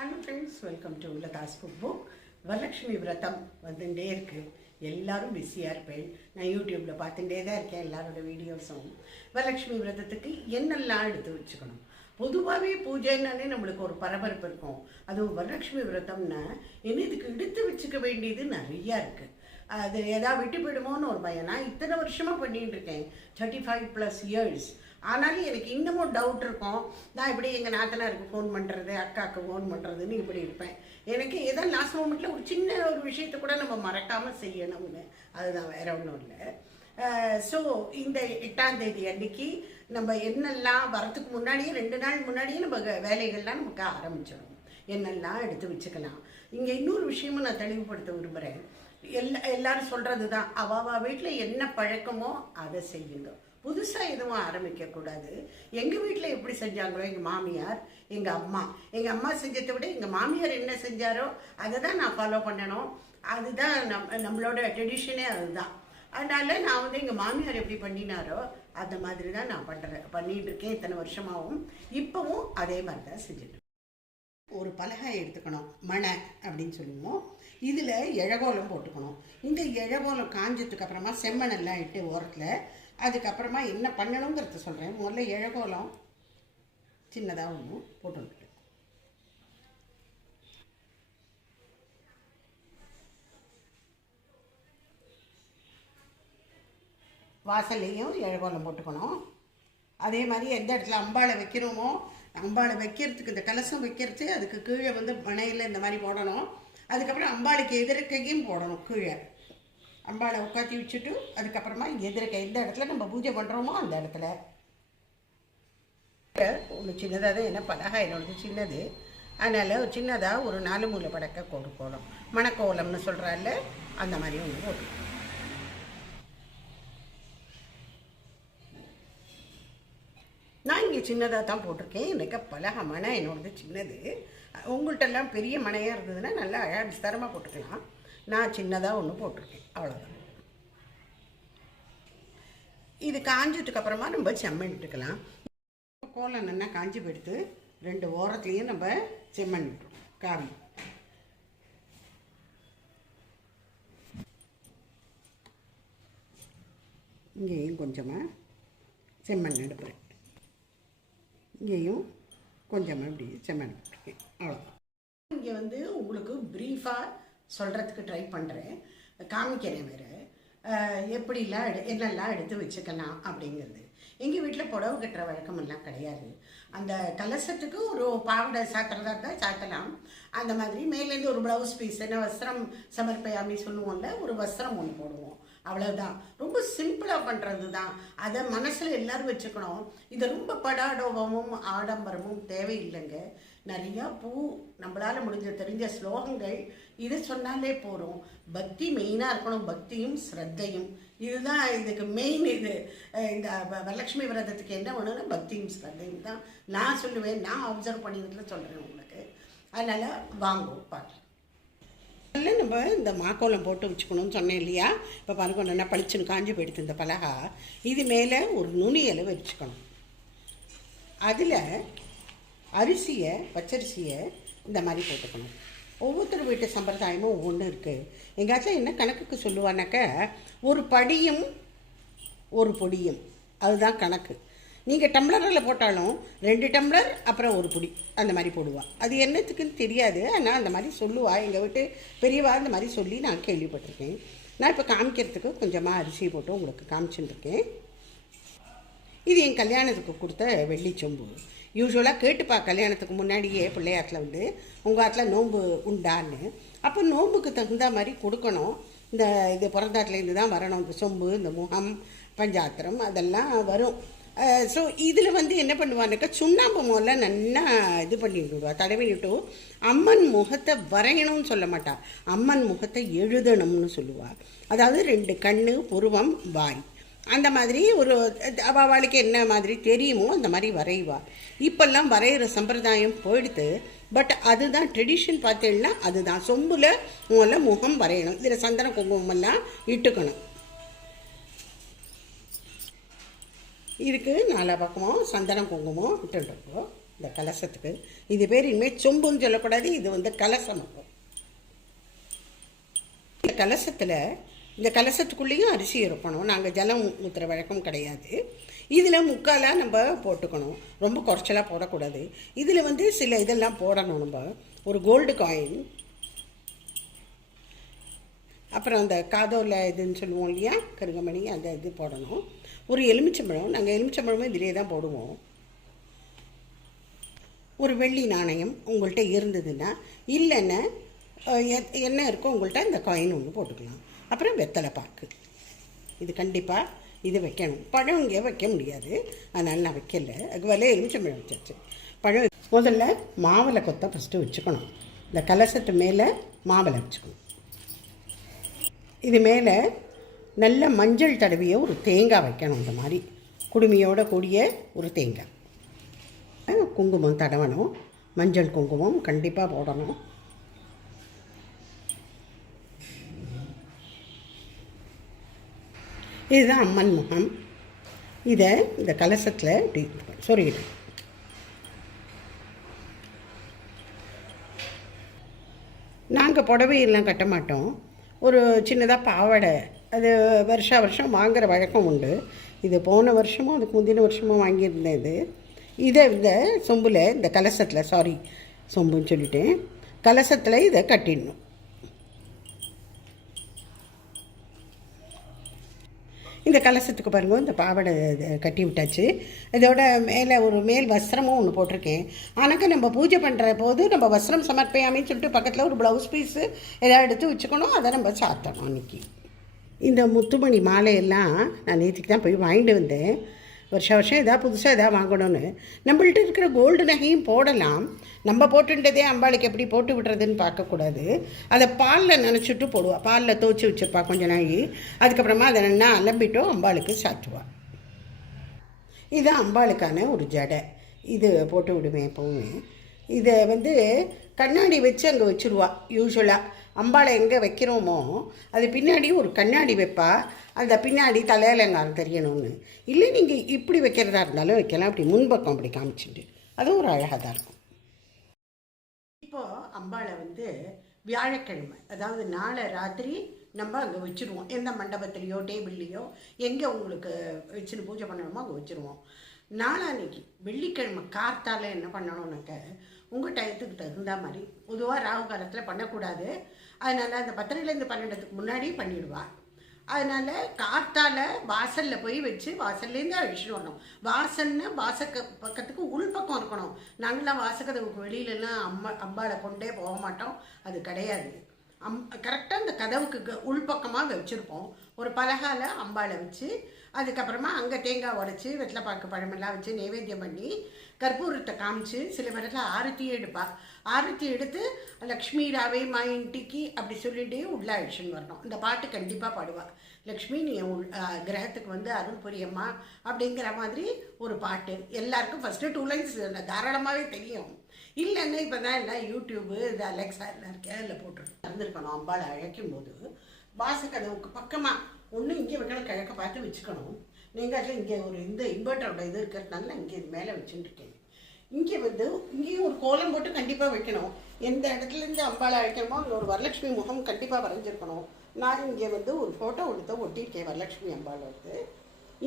Hello friends welcome to Latha's cook book Varalakshmi Vratham வந்துட்டே இருக்குது எல்லாரும் பிஸியாக இருப்பேன். நான் யூடியூப்பில் பார்த்துட்டே தான் இருக்கேன் எல்லாரோட வீடியோஸும் வரலட்சுமி விரதத்துக்கு என்னெல்லாம் எடுத்து வச்சுக்கணும்? பொதுவாகவே பூஜைன்னாலே நம்மளுக்கு ஒரு பரபரப்பு இருக்கும். அதுவும் வரலட்சுமி விரதம்னா என்ன இதுக்கு எடுத்து வச்சுக்க வேண்டியது நிறையா இருக்குது அது எதாவது விட்டு போயிடுமோன்னு ஒரு பயம். நான் இத்தனை வருஷமாக பண்ணிகிட்டு இருக்கேன். தேர்ட்டி ஃபைவ் ப்ளஸ் இயர்ஸ் ஆனாலும் எனக்கு இன்னமும் டவுட் இருக்கும். நான் இப்படி எங்கள் நாத்தனாருக்கு ஃபோன் பண்ணுறது அக்காவுக்கு ஃபோன் பண்ணுறதுன்னு இப்படி இருப்பேன். எனக்கு ஏதோ லாஸ்ட் மூமெண்ட்டில் ஒரு சின்ன ஒரு விஷயத்தை கூட நம்ம மறக்காமல் செய்யணும்னு. அதுதான் வேற ஒன்றும் இல்லை. ஸோ இந்த எட்டாம் தேதி அன்னைக்கு நம்ம என்னெல்லாம் வரத்துக்கு முன்னாடியே ரெண்டு நாள் முன்னாடியே நம்ம வேலைகள்லாம் நமக்கு ஆரம்பிச்சிடும். என்னெல்லாம் எடுத்து வச்சுக்கலாம். இங்கே இன்னொரு விஷயமும் நான் தெளிவுபடுத்த விரும்புகிறேன் எல்லா எல்லாரும் சொல்கிறது தான் அவாவா வீட்டில் என்ன பழக்கமோ அதை செய்யுங்க. புதுசாக எதுவும் ஆரம்பிக்கக்கூடாது எங்கள் வீட்டில் எப்படி செஞ்சாங்களோ எங்கள் மாமியார் எங்கள் அம்மா. எங்கள் அம்மா செஞ்சதை விட எங்கள் மாமியார் என்ன செஞ்சாரோ அதை தான் நான் ஃபாலோ பண்ணணும். அதுதான் நம் நம்மளோட ட்ரெடிஷனே அதுதான். அதனால் நான் வந்து எங்கள் மாமியார் எப்படி பண்ணினாரோ அந்த மாதிரி தான் நான் பண்ணுறேன் பண்ணிகிட்டு இருக்கேன் இத்தனை வருஷமாகவும் இப்போவும் அதே மாதிரி தான் செஞ்சுட்டு ஒரு பலகை எடுத்துக்கணும். மணை அப்படின்னு சொல்லுவோம். இதில் இழகோலம் போட்டுக்கணும். இந்த இழகோலம் காஞ்சதுக்கு அப்புறமா செம்மணெல்லாம் இட்டு ஓரத்தில் அதுக்கப்புறமா என்ன பண்ணணுங்கிறத சொல்கிறேன் முதல்ல இழகோலம் சின்னதாக ஒன்று போட்டு வாசல்லையும் இழகோலம் போட்டுக்கணும். அதே மாதிரி எந்த இடத்துல அம்பாளை வைக்கிறோமோ அம்பாளை வைக்கிறதுக்கு இந்த கலசம் வைக்கிறது அதுக்கு கீழே வந்து மனையில் இந்த மாதிரி போடணும். அதுக்கப்புறம் அம்பாளுக்கு எதிர்க்கையும் போடணும் கீழே. அம்பாளை உட்காத்தி வச்சுட்டு அதுக்கப்புறமா எதிர்க்க எந்த இடத்துல நம்ம பூஜை பண்ணுறோமோ அந்த இடத்துல. ஒன்று சின்னதாக தான் என்ன பலகா என்னோடது சின்னது. அதனால் சின்னதாக ஒரு நாலு மூலை படக்க கொடுக்கணும் மணக்கோலம்னு சொல்கிறாள் அந்த மாதிரி ஒன்று போட்டு நான் இங்கே சின்னதாக தான் போட்டிருக்கேன். எனக்கு பலக மனை என்னோடது சின்னது. உங்கள்கிட்டலாம் பெரிய மனையாக இருந்ததுன்னா நல்லா அழகாக விஸ்தாரமாக போட்டுக்கலாம். நான் சின்னதாக ஒன்று போட்டிருக்கேன். அவ்வளோதான் இது காஞ்சதுக்கப்புறமா நம்ம செம்மண் இட்டுக்கலாம் கோலம் நல்லா காஞ்சி போயிடுத்து ரெண்டு ஓரத்துலேயும் நம்ம செம்மண் விட்டுருவோம் காவி. இங்கேயும் கொஞ்சமாக செம்மண் எடுப்புறேன் இங்கேயும் கொஞ்சமாக இப்படி செம்மண் போட்டிருக்கேன் அவ்வளோதான் இங்கே வந்து உங்களுக்கு ப்ரீஃபாக சொல்கிறதுக்கு ட்ரை பண்ணுறேன் காமிக்கிறேன் வேறு. எப்படிலாம் எடு என்னெல்லாம் எடுத்து வச்சுக்கலாம் அப்படிங்கிறது. எங்கள் வீட்டில் புடவை கட்டுற வழக்கமெல்லாம் கிடையாது. அந்த கலசத்துக்கு ஒரு பாவடை சாட்டுறதா இருந்தால் சாட்டலாம். அந்த மாதிரி மேலேருந்து ஒரு ப்ளவுஸ் பீஸ் என்ன வஸ்திரம் சமர்ப்பயாமி சொல்லுவோம்ல ஒரு வஸ்திரம் ஒன்று போடுவோம். அவ்வளோதான் ரொம்ப சிம்பிளாக பண்ணுறது தான் அதை மனசில் எல்லோரும் வச்சுக்கணும். இது ரொம்ப படாடோபமும் ஆடம்பரமும் தேவையில்லைங்க. நிறையா பூ நம்மளால் முடிஞ்ச தெரிஞ்ச ஸ்லோகங்கள் இது சொன்னாலே போகிறோம் பக்தி மெயினாக இருக்கணும். பக்தியும் ஸ்ரத்தையும். இதுதான் இதுக்கு மெயின் இது. இந்த வ- வரலட்சுமி விரதத்துக்கு என்ன வேணும்னா பக்தியும் ஸ்ரத்தையும் தான். நான் சொல்லுவேன் நான் அப்சர்வ் பண்ணிக்கிறதுல சொல்கிறேன் உங்களுக்கு. அதனால் வாங்குவோம் பார்க்கலாம் முதல்ல நம்ம இந்த மாக்கோலம் போட்டு வச்சுக்கணும்னு சொன்னேன் இல்லையா? இப்போ பாருங்க நல்லா பளிச்சுன்னு காஞ்சி போயிடுது இந்த பலகா. இது மேலே ஒரு நுனியலை வச்சுக்கணும். அதில் அரிசியை பச்சரிசியை இந்த மாதிரி போட்டுக்கணும். ஒவ்வொருத்தர் வீட்டு சம்பிரதாயமும் ஒவ்வொன்று இருக்குது எங்கேயாச்சும் என்ன கணக்குக்கு சொல்லுவானாக்க ஒரு படியும் ஒரு பொடியும். அதுதான் கணக்கு. நீங்கள் டம்ளரில் போட்டாலும் ரெண்டு டம்ளர் அப்புறம் ஒரு பொடி அந்த மாதிரி போடுவாள் அது என்னத்துக்குன்னு தெரியாது. ஆனால் அந்த மாதிரி சொல்லுவா. எங்கள் வீட்டு பெரியவா அந்த மாதிரி சொல்லி நான் கேள்விப்பட்டிருக்கேன். நான் இப்போ காமிக்கிறதுக்கு கொஞ்சமாக அரிசி போட்டு உங்களுக்கு காமிச்சுட்டுருக்கேன் இது என் கல்யாணத்துக்கு கொடுத்த வெள்ளி சொம்பு. யூஸ்வலாக கேட்டுப்பா கல்யாணத்துக்கு முன்னாடியே பிள்ளையாட்டில் வந்து உங்கள் ஆட்டில் நோன்பு உண்டான்னு. அப்போ நோன்புக்கு தகுந்த மாதிரி கொடுக்கணும். இந்த இது பிறந்தாட்டிலேருந்து தான் வரணும். இந்த சொம்பு இந்த முகம் பஞ்சாத்திரம் அதெல்லாம் வரும். ஸோ இதில் வந்து என்ன பண்ணுவான்னாக்கா சுண்ணாம்பு முதல்ல நல்லா இது பண்ணி விடுவா தடவி விட்டு அம்மன் முகத்தை வரையணும்னு சொல்ல மாட்டா. அம்மன் முகத்தை எழுதணும்னு சொல்லுவாள் அதாவது ரெண்டு கண்ணு புருவம் வாய். அந்த மாதிரி ஒரு அவளுக்கு என்ன மாதிரி தெரியுமோ அந்த மாதிரி வரைவாள் இப்போல்லாம் வரைகிற சம்பிரதாயம் போயிடுத்து பட் அதுதான் ட்ரெடிஷன் பார்த்தீங்கன்னா அதுதான். சொம்பில் முதல்ல முகம் வரையணும். இதில் சந்தன குங்குமமெல்லாம் இட்டுக்கணும். இதுக்கு நாலா பக்கமும் சந்தனம் குங்குமம் இட்டுருக்கோம் இந்த கலசத்துக்கு. இது பேர் இனிமேல் சொம்புன்னு சொல்லக்கூடாது. இது வந்து கலசம் இந்த கலசத்தில் இந்த கலசத்துக்குள்ளேயும் அரிசி இருப்பணும் நாங்கள் ஜலம் ஊற்றுற வழக்கம் கிடையாது. இதில் முக்காலாக நம்ம போட்டுக்கணும். ரொம்ப குறைச்சலாக போடக்கூடாது. இதில் வந்து சில இதெல்லாம் போடணும் நம்ம. ஒரு கோல்டு காயின் அப்புறம் அந்த காதோல இதுன்னு சொல்லுவோம் இல்லையா? கருங்கமணி அந்த இது போடணும். ஒரு எலுமிச்சம்பழம். நாங்கள் எலுமிச்சம்பழமும் இதிலே தான் போடுவோம். ஒரு வெள்ளி நாணயம் உங்கள்கிட்ட இருந்ததுன்னா இல்லைன்னா என்ன இருக்கோ உங்கள்கிட்ட அந்த காயின் ஒன்று போட்டுக்கலாம். அப்புறம் வெத்தலை பாக்கு. இது கண்டிப்பாக இது வைக்கணும். பழம் இங்கே வைக்க முடியாது. அதனால் நான் வைக்கல. அதுக்கு விலை எலுமிச்சம்பழம் வச்சாச்சு. பழம் முதல்ல மாவளை கொத்த ஃபஸ்ட்டு வச்சுக்கணும். இந்த கலசத்து மேலே மாவளை வச்சுக்கணும். இது மேலே நல்ல மஞ்சள் தடவிய ஒரு தேங்காய் வைக்கணும் இந்த மாதிரி. குடுமையோட கூடிய ஒரு தேங்காய். குங்குமம் தடவணும். மஞ்சள் குங்குமம் கண்டிப்பாக போடணும். இதுதான் அம்மன் முகம். இதை இந்த கலசத்தில் இப்படி சொருகிடும் நாங்கள் புடவையெல்லாம் கட்ட மாட்டோம். ஒரு சின்னதாக பாவாடை. அது வருஷா வருஷம் வாங்குற வழக்கம் உண்டு. இது போன வருஷமும் அதுக்கு முந்தின வருஷமும் வாங்கியிருந்தேன் இது. இதை இந்த சொம்பில் இந்த கலசத்தில் சாரி சொம்புன்னு சொல்லிட்டேன். கலசத்தில் இதை கட்டிடணும். இந்த கலசத்துக்கு பாருங்க இந்த பாவாடை கட்டி விட்டாச்சு. இதோட மேலே ஒரு மேல் வஸ்திரமும் ஒன்று போட்டிருக்கேன். ஆனாக்க நம்ம பூஜை பண்ணுற போது நம்ம வஸ்திரம் சமர்ப்பயாமின்னு சொல்லிட்டு பக்கத்தில் ஒரு ப்ளவுஸ் பீஸு எதாவது எடுத்து வச்சுக்கணும் அதை நம்ம சாத்தணும் அன்றைக்கி இந்த முத்துமணி மாலையெல்லாம் நான் நேற்றுக்கு தான் போய் வாங்கிட்டு வந்தேன். வருஷம் வருஷம் எதாவது புதுசாக எதாவது வாங்கணும்னு நம்மள்ட்ட இருக்கிற கோல்டு நகையும் போடலாம். நம்ம போட்டுட்டதே அம்பாளுக்கு எப்படி போட்டு விடுறதுன்னு பார்க்கக்கூடாது. அதை பாலில் நினச்சிட்டு போடுவாள் பாலில் துவச்சி வச்சுருப்பா கொஞ்ச நாள் அதுக்கப்புறமா அதை நல்லா அலம்பிட்டோ அம்பாளுக்கு சாத்துவா. இது அம்பாளுக்கான ஒரு ஜடை. இது போட்டு விடுவேன் எப்போவுமே. இதை வந்து கண்ணாடி வச்சு அங்கே வச்சுருவா யூஸ்வலாக அம்பாளை எங்கே வைக்கிறோமோ அது பின்னாடி ஒரு கண்ணாடி வைப்பா அந்த பின்னாடி தலையலங்காரம் தெரியணும்னு. இல்லை நீங்கள் இப்படி வைக்கிறதா இருந்தாலும் வைக்கலாம். அப்படி முன்பக்கம் அப்படி காமிச்சிட்டு. அதுவும் ஒரு அழகாக தான் இருக்கும். இப்போ அம்பாளை வந்து வியாழக்கிழமை அதாவது நாளை ராத்திரி நம்ம அங்கே வச்சுருவோம். எந்த மண்டபத்துலேயோ டேபிள்லேயோ எங்கே உங்களுக்கு வச்சுன்னு பூஜை பண்ணணுமோ அங்கே வச்சுருவோம். நாளான்னைக்கு வெள்ளிக்கிழமை கார்த்தால என்ன பண்ணணும்னாக்க உங்கள் டயத்துக்கு தகுந்த மாதிரி பொதுவாக ராகு காலத்தில் பண்ணக்கூடாது. அதனால் அந்த பத்தரைலேருந்து பன்னெண்டுக்கு முன்னாடி பண்ணிவிடுவாள் அதனால் காற்றால் வாசலில் போய் வச்சு வாசல்லேருந்து அழிச்சிட்டு வரணும். வாசல்னா வாசக்க பக்கத்துக்கு உள்பக்கம் இருக்கணும். நாங்களாம் வாசக்கதவுக்கு வெளியிலலாம் அம்மா அம்பாளை கொண்டே போக மாட்டோம். அது கிடையாது. அம் கரெக்டாக அந்த கதவுக்கு உள்பக்கமாக வச்சுருப்போம். ஒரு பலகால அம்பாளை வச்சு அதுக்கப்புறமா அங்கே தேங்காய் உடச்சி வெத்தலைப்பாக்கு பழமெல்லாம் வச்சு நைவேத்தியம் பண்ணி கற்பூரத்தை காமிச்சு சில பேரில் ஆரத்தியே எடுப்பா. ஆரத்தி எடுத்து லக்ஷ்மி ராவே மாயின்டிக்கு அப்படி சொல்லிட்டு உள்ள அழிச்சுன்னு வரணும். இந்த பாட்டு கண்டிப்பாக பாடுவாள் லக்ஷ்மி நீ உள் கிரகத்துக்கு வந்து அருள் புரியம்மா அப்படிங்கிற மாதிரி ஒரு பாட்டு. எல்லாருக்கும் ஃபஸ்ட்டு டூ லைன்ஸ் தாராளமாகவே தெரியும். இல்லைன்னா இப்போ தான் எல்லாம் யூடியூப்பு இது அலெக்ஸா எல்லாம் இருக்கே அதில் போட்டுருக்கோம் திறந்துருக்கணும் அம்பாளை அழைக்கும் போது வாசக்கதவுக்கு பக்கமாக ஒன்று இங்கே வைக்கணும் கிழக்க பார்த்து வச்சுக்கணும். நீங்கள் அதில் இங்கே ஒரு இந்த இன்வெர்ட்டரோட இது இருக்கிறதுனால இங்கே இது மேலே வச்சுட்டுருக்கேன். இங்கே வந்து இங்கேயும் ஒரு கோலம் போட்டு கண்டிப்பாக வைக்கணும். எந்த இடத்துல இருந்து அம்பாளை அழைக்கணுமோ ஒரு வரலட்சுமி முகம் கண்டிப்பாக வரைஞ்சிருக்கணும். நான் இங்கே வந்து ஒரு ஃபோட்டோ எடுத்து ஒட்டியிருக்கேன் வரலட்சுமி அம்பாளோடது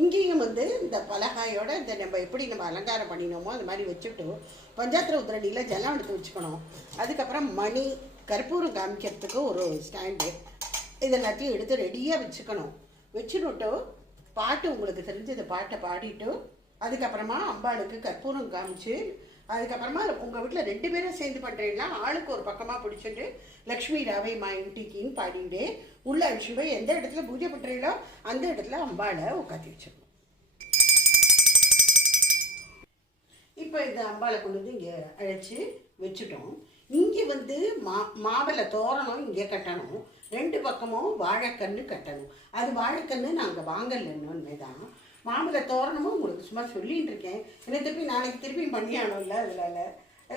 இங்கேயும் வந்து இந்த பலகாயோட இந்த நம்ம எப்படி நம்ம அலங்காரம் பண்ணினோமோ அந்த மாதிரி வச்சுட்டு பஞ்சாத்திர உத்திரடியில் ஜலம் எடுத்து வச்சுக்கணும். அதுக்கப்புறம் மணி கற்பூரம் காமிக்கிறதுக்கு ஒரு ஸ்டாண்டு இது எல்லாத்தையும் எடுத்து ரெடியாக வச்சுக்கணும். வச்சுட்டு பாட்டு உங்களுக்கு தெரிஞ்ச பாட்டை பாடிட்டு அதுக்கப்புறமா அம்பாளுக்கு கற்பூரம் காமிச்சு அதுக்கப்புறமா உங்கள் வீட்டில் ரெண்டு பேரும் சேர்ந்து பண்ணுறீங்களா ஆளுக்கு ஒரு பக்கமாக பிடிச்சிட்டு லக்ஷ்மி ராவை மா இன்டிக்கின்னு பாடிட்டு உள்ள அழிச்சு போய் எந்த இடத்துல பூஜை பண்ணுறீங்களோ அந்த இடத்துல அம்பாளை உட்காந்து வச்சிடணும். இப்போ இந்த அம்பாளை கொண்டு வந்து இங்கே அழைச்சி வச்சுட்டோம். இங்கே வந்து மா மாவிளை தோரணம் இங்கே கட்டணும். ரெண்டு பக்கமும் வாழைக்கன்று கட்டணும். அது வாழைக்கன்று நாங்கள் வாங்கலைன்னு தான் மாமல தோரணமும் உங்களுக்கு சும்மா சொல்லிட்டு இருக்கேன். என்ன திருப்பி நாளைக்கு திருப்பி பண்ணியானோம்ல அதனால.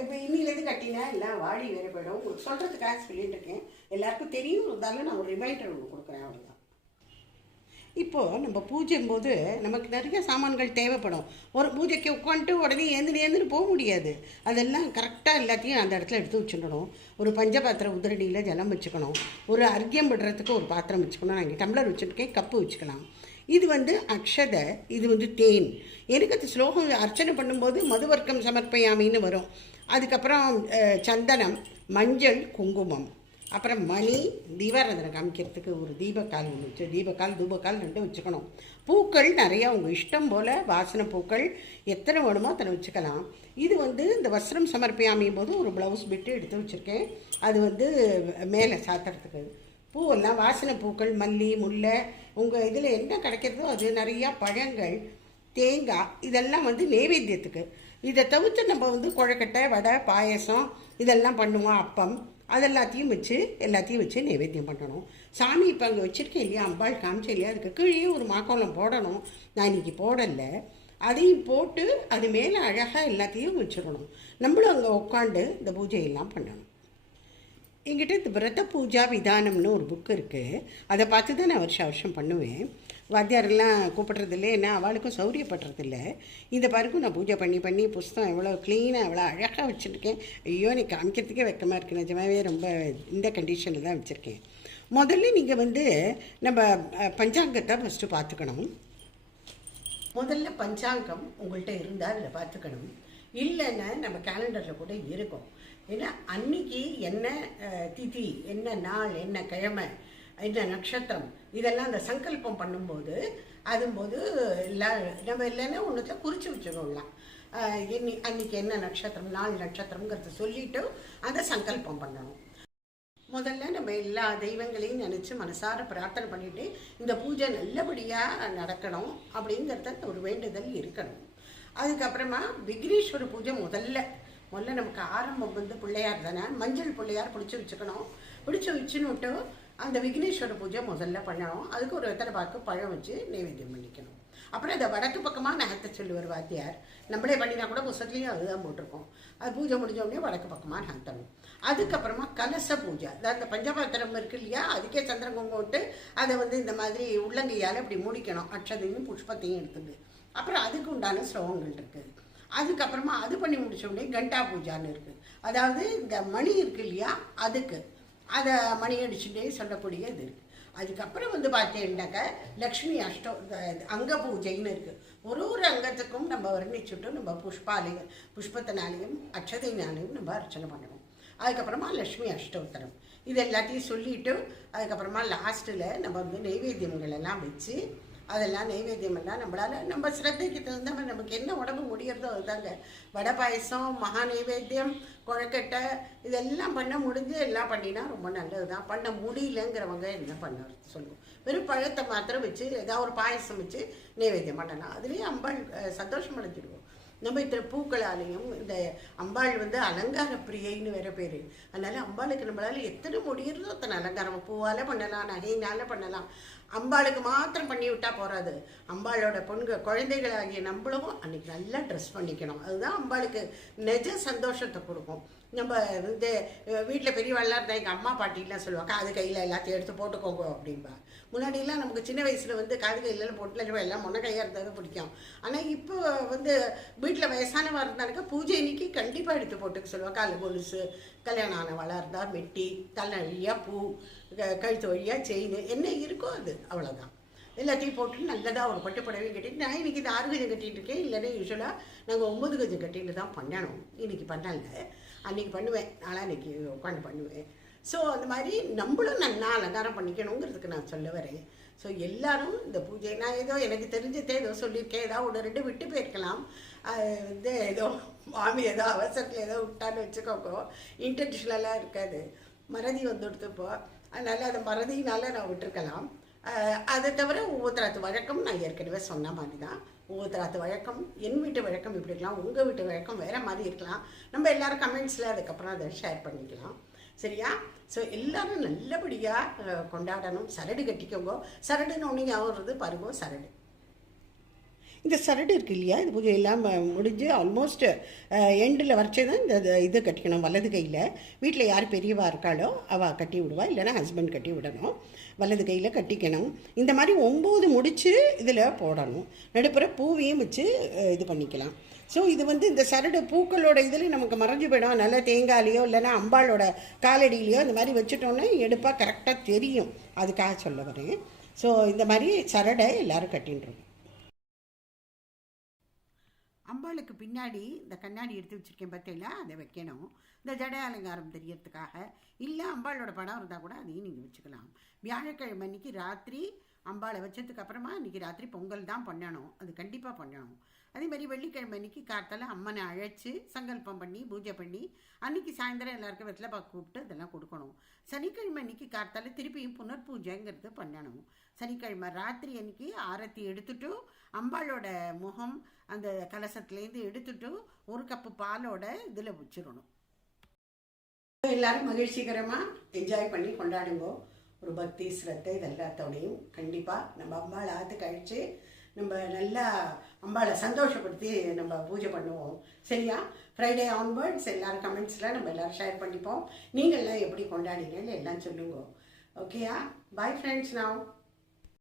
இப்போ இன்னிலேருந்து கட்டினா எல்லாம் வாடி வேறுபடும். போயிடும் உங்களுக்கு சொல்கிறதுக்காக சொல்லிட்டு இருக்கேன். எல்லாருக்கும் தெரியும். இருந்தாலும் நான் ஒரு ரிமைண்டர் ஒன்று கொடுக்குறேன் அவ்வளோதான் இப்போது நம்ம பூஜையும் போது நமக்கு நிறைய சாமான்கள் தேவைப்படும். ஒரு பூஜைக்கு உட்காந்துட்டு உடனே ஏந்திரி ஏந்திரி போக முடியாது. அதெல்லாம் கரெக்டாக எல்லாத்தையும் அந்த இடத்துல எடுத்து வச்சுடணும். ஒரு பஞ்சபாத்திர உதிரடியில் ஜலம் வச்சுக்கணும். ஒரு அர்க்கியம் விடுறதுக்கு ஒரு பாத்திரம் வச்சுக்கணும். நாங்கள் டம்ளர் வச்சுருக்கேன் கப்பு வச்சுக்கலாம். இது வந்து அக்ஷதை இது வந்து தேன். எனக்கு அது ஸ்லோகம் அர்ச்சனை பண்ணும்போது மதுவர்க்கம் சமர்ப்பயாமின்னு வரும். அதுக்கப்புறம் சந்தனம் மஞ்சள் குங்குமம். அப்புறம் மணி தீபாராதனை காமிக்கிறதுக்கு ஒரு தீபக்கால் ஒன்று வச்சு தீபக்கால் தூபக்கால் ரெண்டும் வச்சுக்கணும். பூக்கள் நிறையா உங்கள் இஷ்டம் போல் வாசனை பூக்கள் எத்தனை வேணுமோ அத்தனை வச்சுக்கலாம். இது வந்து இந்த வஸ்திரம் சமர்ப்பியாமையும் போது ஒரு ப்ளவுஸ் பிட்டு எடுத்து வச்சுருக்கேன். அது வந்து மேலே சாத்துறதுக்கு. பூவெல்லாம் வாசனை பூக்கள் மல்லி முல்லை உங்கள் இதில் என்ன கிடைக்கிறதோ அது நிறையா பழங்கள் தேங்காய் இதெல்லாம் வந்து நெய்வேத்தியத்துக்கு. இதை தவிர்த்து நம்ம வந்து கொழக்கட்டை வடை பாயசம் இதெல்லாம் பண்ணுவோம். அப்பம் அதெல்லாத்தையும் வச்சு எல்லாத்தையும் வச்சு நைவேத்தியம் பண்ணணும். சாமி இப்போ அங்கே வச்சுருக்கேன் இல்லையா அம்பாள் காமிச்சேன் இல்லையா அதுக்கு கீழே ஒரு மாக்கோலம் போடணும். நான் இன்னைக்கு போடலை. அதையும் போட்டு அது மேலே அழகாக எல்லாத்தையும் வச்சிடணும். நம்மளும் அங்கே உட்காந்து இந்த பூஜையெல்லாம் பண்ணணும். என்கிட்ட விரத பூஜா விதானம்னு ஒரு புக் இருக்குது அதை பார்த்து தான் நான் வருஷம் வருஷம் பண்ணுவேன். வாத்தியாரெல்லாம் கூப்பிட்றதில்ல. ஏன்னா அவளுக்கும் சௌரியப்படுறதில்ல. இந்த பாருக்கும் நான் பூஜை பண்ணி பண்ணி புஸ்தகம் எவ்வளோ க்ளீனாக எவ்வளோ அழகாக வச்சுருக்கேன். ஐயோ நீ காமிக்கிறதுக்கே வெக்கமாக இருக்கு. நிஜமாவே ரொம்ப இந்த கண்டிஷனில் தான் வச்சுருக்கேன். முதல்ல நீங்கள் வந்து நம்ம பஞ்சாங்கத்தை ஃபஸ்ட்டு பார்த்துக்கணும். முதல்ல பஞ்சாங்கம் உங்கள்கிட்ட இருந்தால் அதில் பார்த்துக்கணும். இல்லைன்னா நம்ம கேலண்டரில் கூட இருக்கும். ஏன்னா அன்னைக்கு என்ன திதி என்ன நாள் என்ன கிழமை என்ன நட்சத்திரம்? இதெல்லாம் அந்த சங்கல்பம் பண்ணும்போது அதும்போது எல்லாம் நம்ம இல்லைன்னா ஒன்றுத்த குறித்து வச்சிடலாம் இன்னி அன்னைக்கு என்ன நட்சத்திரம் நாள் நட்சத்திரம்ங்கிறத சொல்லிட்டு அந்த சங்கல்பம் பண்ணணும். முதல்ல நம்ம எல்லா தெய்வங்களையும் நினச்சி மனசார பிரார்த்தனை பண்ணிட்டு இந்த பூஜை நல்லபடியாக நடக்கணும் அப்படிங்கிறத ஒரு வேண்டுதல் இருக்கணும். அதுக்கப்புறமா விக்னேஸ்வர பூஜை முதல்ல. முதல்ல நமக்கு ஆரம்பம் வந்து பிள்ளையார் தானே? மஞ்சள் பிள்ளையார் பிடிச்சி வச்சுக்கணும். பிடிச்சி வச்சுன்னுட்டு அந்த விக்னேஸ்வர பூஜை முதல்ல பண்ணணும். அதுக்கு ஒரு வெத்தலை பாக்கு பழம் வச்சு நைவேத்தியம் பண்ணிக்கணும். அப்புறம் இந்த வடக்கு பக்கமாக நகர்த்த சொல்லுவார் வாத்தியார். நம்மளே பண்ணினா கூட புஸ்தத்துலேயும் அதுதான் போட்டிருக்கோம். அது பூஜை முடிஞ்ச உடனே வடக்கு பக்கமாக நகர்த்தணும் அதுக்கப்புறமா கலச பூஜை. அதாவது இந்த பஞ்சபாத்திரம் இருக்கு இல்லையா? அதுக்கே சந்திரம் குங்குமம் விட்டு அதை வந்து இந்த மாதிரி உள்ளங்கையால் இப்படி முடிக்கணும். அக்ஷதையும் புஷ்பத்தையும் எடுத்துட்டு. அப்புறம் அதுக்கு உண்டான ஸ்லோகங்கள் இருக்குது அதுக்கப்புறமா அது பண்ணி முடிச்சோடனே கண்டா பூஜான்னு இருக்குது அதாவது இந்த மணி இருக்கு இல்லையா அதுக்கு. அதை மணி அடிச்சுட்டே சொல்லக்கூடிய இது இருக்குது அதுக்கப்புறம் வந்து பார்த்தீங்கன்னாக்க லக்ஷ்மி அஷ்டம் இந்த அங்க பூஜைன்னு இருக்குது ஒரு ஒரு அங்கத்துக்கும் நம்ம வர்ணிச்சுட்டு நம்ம புஷ்பாலயம் புஷ்பத்தினாலையும் அக்ஷதைனாலையும் நம்ம அர்ச்சனை பண்ணணும் அதுக்கப்புறமா லக்ஷ்மி அஷ்டோத்தரம். இது எல்லாத்தையும் சொல்லிவிட்டு அதுக்கப்புறமா லாஸ்ட்டில் நம்ம வந்து நெய்வேத்தியங்கள் எல்லாம் வச்சு அதெல்லாம் நைவேத்தியம் எல்லாம் நம்மளால் நம்ம சிரத்தைக்கு தகுந்த மாதிரி நமக்கு என்ன உடம்பு முடியறதோ அதுதாங்க. வடை பாயசம் மகா நெய்வேத்தியம் குழக்கட்டை இதெல்லாம் பண்ண முடிஞ்சு எல்லாம் பண்ணினா ரொம்ப நல்லது தான் பண்ண முடியலங்கிறவங்க என்ன பண்ண சொல்லுவோம் வெறும் பழத்தை மாத்திரம் வச்சு ஏதாவது ஒரு பாயசம் வச்சு நைவேத்தியம் பண்ணலாம். அதுலேயும் அம்பாள் சந்தோஷம் அடைஞ்சிடுவோம். நம்ம இத்தனை பூக்களாலையும் இந்த அம்பாள் வந்து அலங்கார பிரியைன்னு வேற பேர். அதனால அம்பாளுக்கு நம்மளால எத்தனை முடியிறதோ அத்தனை அலங்காரம் பூவால பண்ணலாம் நகையினால பண்ணலாம். அம்பாளுக்கு மாத்திரம் பண்ணி விட்டா போறாது. அம்பாளோட பொண்க குழந்தைகளாகிய நம்மளும் அன்னைக்கு நல்லா ட்ரெஸ் பண்ணிக்கணும். அதுதான் அம்பாளுக்கு நிஜ சந்தோஷத்தை கொடுக்கும். நம்ம வந்து வீட்டில் பெரியவாள்லாம் இருந்தால் எங்கள் அம்மா பாட்டிலாம் சொல்லுவாங்க காது கையில் எல்லாத்தையும் எடுத்து போட்டுக்கோங்க அப்படின்பா முன்னாடிலாம் நமக்கு சின்ன வயசில் வந்து காது கையிலலாம் போட்டுல எல்லாம் முன்ன கையாக இருந்தால் பிடிக்கும். ஆனால் இப்போ வந்து வீட்டில் வயசானவா இருந்தாருக்க பூஜை இன்னைக்கு கண்டிப்பாக எடுத்து போட்டுக்க சொல்லுவாங்க. கால் கொலுசு கல்யாணம் ஆனவளாக இருந்தால் மெட்டி தலை வழியாக பூ க- கழுத்து வழியாக செயின் என்ன இருக்கோ அது அவ்வளோதான் எல்லாத்தையும் போட்டு நல்லதாக ஒரு பட்டு புடவையும் கட்டிட்டு நான் இன்னைக்கு இந்த ஆறு கஜம் கட்டிகிட்டு இருக்கேன். இல்லைன்னா யூஸ்வலாக நாங்கள் ஒம்பது கஜம் கட்டிட்டு தான் பண்ணணும். இன்னைக்கு பண்ணல. அன்றைக்கி பண்ணுவேன். நாளாக இன்னைக்கு உட்காந்து பண்ணுவேன். ஸோ அந்த மாதிரி நம்மளும் நல்லா அலங்காரம் பண்ணிக்கணுங்கிறதுக்கு நான் சொல்ல வரேன். ஸோ எல்லாரும் இந்த பூஜை நான் ஏதோ எனக்கு தெரிஞ்சதே ஏதோ சொல்லியிருக்கேன். ஏதோ ஒன்று ரெண்டு விட்டு போயிருக்கலாம். அது வந்து ஏதோ மாமி ஏதோ அவசரத்தில் ஏதோ விட்டான்னு வச்சுக்கோங்க இன்டென்ஷனலாக இருக்காது. மறதி வந்துடுத்து இப்போ அதனால் அந்த மறதியினால் நான் விட்டுருக்கலாம். அதை தவிர ஒவ்வொருத்தராத்து வழக்கம் நான் ஏற்கனவே சொன்ன மாதிரி தான் ஒவ்வொருத்தராத்து வழக்கம் என் வீட்டு வழக்கம் இப்படி இருக்கலாம் உங்கள் வீட்டு வழக்கம் வேறு மாதிரி இருக்கலாம். நம்ம எல்லாரும் கமெண்ட்ஸில் அதுக்கப்புறம் அதை ஷேர் பண்ணிக்கலாம். சரியா? ஸோ எல்லாரும் நல்லபடியாக கொண்டாடணும். சரடு கட்டிக்கோங்க. சரடுன்னு ஒன்று ஞாபகம் வருது பாருங்க சரடு. இந்த சரடு இருக்கு இல்லையா? இது பூஜை இல்லாமல் முடிஞ்சு ஆல்மோஸ்ட் எண்டில் வரைச்சே தான் இந்த இது- இது கட்டிக்கணும் வலது கையில். வீட்டில் யார் பெரியவா இருக்காளோ அவள் கட்டி விடுவா இல்லைன்னா ஹஸ்பண்ட் கட்டி விடணும். வலது கையில் கட்டிக்கணும். இந்த மாதிரி ஒம்பது முடித்து இதில் போடணும். நடுப்புற பூவையும் வச்சு இது பண்ணிக்கலாம். ஸோ இது வந்து இந்த சரடு பூக்களோட இதில் நமக்கு மறைஞ்சு போயிடும். நல்லா தேங்காயிலையோ இல்லைன்னா அம்பாளோட காலடியிலையோ இந்த மாதிரி வச்சுட்டோன்னா எடுப்பாக கரெக்டாக தெரியும். அதுக்காக சொல்ல வரேன். ஸோ இந்த மாதிரி சரடை எல்லோரும் கட்டின்றோம் அம்பாளுக்கு பின்னாடி இந்த கண்ணாடி எடுத்து வச்சிருக்கேன் பார்த்தீங்களா அதை வைக்கணும். இந்த ஜடை அலங்காரம் தெரியறதுக்காக. இல்லை அம்பாளோட படம் இருந்தால் கூட அதையும் நீங்கள் வச்சுக்கலாம். வியாழக்கிழமை அன்னைக்கு ராத்திரி அம்பாளை வச்சதுக்கு அப்புறமா ராத்திரி பொங்கல் தான் பண்ணணும். அது கண்டிப்பாக பண்ணணும். அதே மாதிரி வெள்ளிக்கிழமை அன்னைக்கு காத்தால அம்மனை அழைச்சி சங்கல்பம் பண்ணி பூஜை பண்ணி அன்னைக்கு சாயந்தரம் எல்லாருக்கும் வெத்தலை பாக்கு கூப்பிட்டு இதெல்லாம் கொடுக்கணும். சனிக்கிழமை அன்னைக்கு காத்தால திருப்பியும் புனர் பூஜைங்கிறது பண்ணணும். சனிக்கிழமை ராத்திரி அன்னைக்கு ஆரத்தி எடுத்துட்டு அம்பாளோட முகம் அந்த கலசத்துலேருந்து எடுத்துட்டு ஒரு கப்பு பாலோட இதில் வச்சிடணும். எல்லாரும் மகிழ்ச்சிகரமாக என்ஜாய் பண்ணி கொண்டாடுங்க. ஒரு பக்தி ஸ்ரத்தை இது எல்லாத்தோடையும் கண்டிப்பாக நம்ம அம்பாளை ஆற்று கழித்து நம்ம நல்லா அம்பாளை சந்தோஷப்படுத்தி நம்ம பூஜை பண்ணுவோம். சரியா? ஃப்ரைடே ஆன்வர்ட்ஸ் எல்லாரும் கமெண்ட்ஸில் நம்ம எல்லோரும் ஷேர் பண்ணிப்போம். நீங்கள்லாம் எப்படி கொண்டாடினீங்கன்னு எல்லாம் சொல்லுங்க. ஓகேயா பாய் ஃப்ரெண்ட்ஸ் நான்